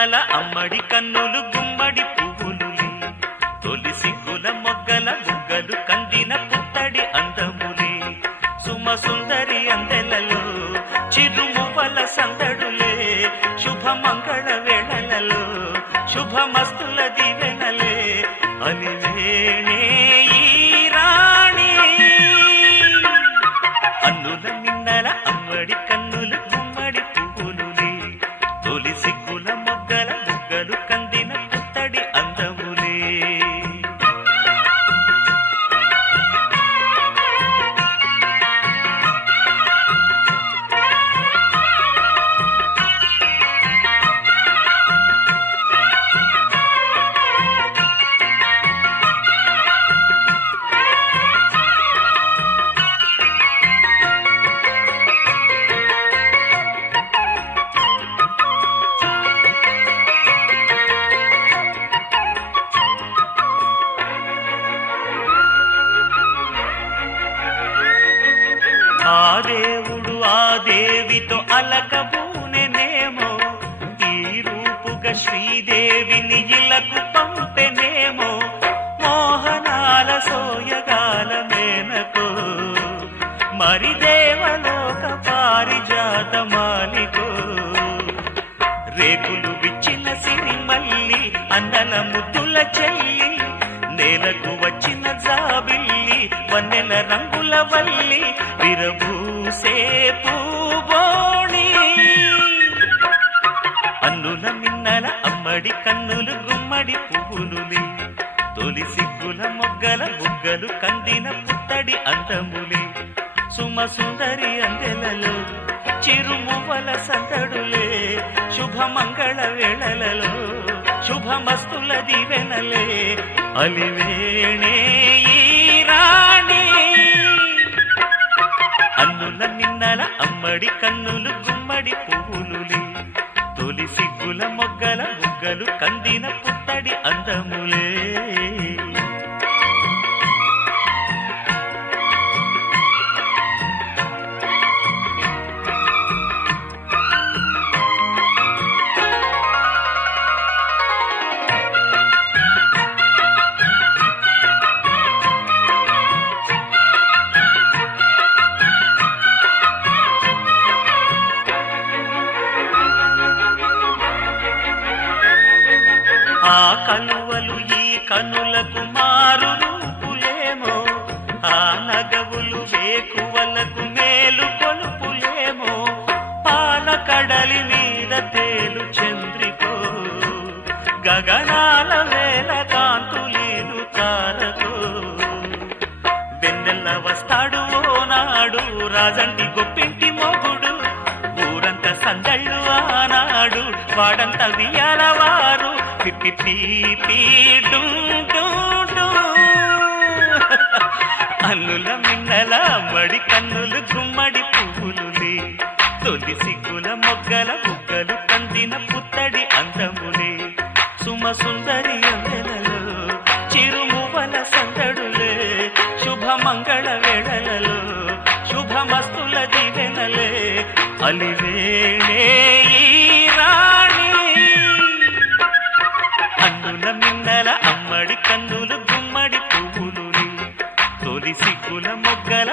మిన్నల అమ్మడి కన్నులు గుమ్మడి పువ్వులులే తొలి సిగ్గుల మొగ్గల బుగ్గలు కందిన పుత్తడి అందములే సుమ సుందరి అందెలలో చిరుమువ్వల సందడులే శుభమంగళ వేళలలో శుభమస్తుల దివెనలే అలివేణే ఈ రాణి అన్నుల మిన్నల అమ్మడి కన్నులు గుమ్మడి పువ్వులులే తొలి సిగ్గుల మొగ్గల బుగ్గలు కందిన పుత్తడి అందములే ఆ దేవుడు ఆ దేవితో అలకబూనెనేమో ఈ రూపుగా శ్రీదేవిని ఇలకు పంపెనేమో మోహనాల సోయగాల మేనకో మరి దేవలోక పారిజాత మాలికో రేకులు విచ్చిన సిరిమల్లి అందల ముద్దుల చెల్లి నేలకు వచ్చిన జాబిల్లి వన్నెల రంగుల వల్లి విరబూసే పూబోణి అన్నుల మిన్నల అమ్మడి కన్నులు గుమ్మడి పువ్వులులే తొలి సిగ్గుల మొగ్గల బుగ్గలు కందిన పుత్తడి అందములే సుమ సుందరి అందెలలో చిరుమువ్వల సందడులే శుభమంగళ వేళలలో శుభమస్తుల దివెనలే అలివేణే ఈ రాణి అన్నుల మిన్నల అమ్మడి కన్నులు గుమ్మడి పువ్వులులే తొలి సిగ్గుల మొగ్గల బుగ్గలు కందిన పుత్తడి అందములే ఆ కలువలు ఈ కనులకు మారు రూపులేమో ఆ నగవులు వేకువలకు మేలు కొలుపులేమో పాల కడలి మీద తేలు చంద్రికో గగనాల వేల కాంతులీలు తారకో వెన్నెల్ల వస్తాడు ఓనాడు రాజంటి గొప్పింటి మొగుడు ఊరంత సందళ్ళు ఆనాడు వాడంత వియాలవారు అల్లుల మిన్నల మడి కన్నులు గుమ్మడి పువ్వులులే తొలి సిగ్గుల మొగ్గల బుగ్గలు కందిన పుత్తడి అందములే సుమ సుందరి అందెలలో చిరుమువ్వల సందడులే శుభమంగళ వేళలలో శుభమస్తుల దివెనలే అలివేణే ఈ రాణి అన్నుల మిన్నల అమ్మడి కన్నులు గుమ్మడి పువ్వులులే తొలి సిగ్గుల మొగ్గల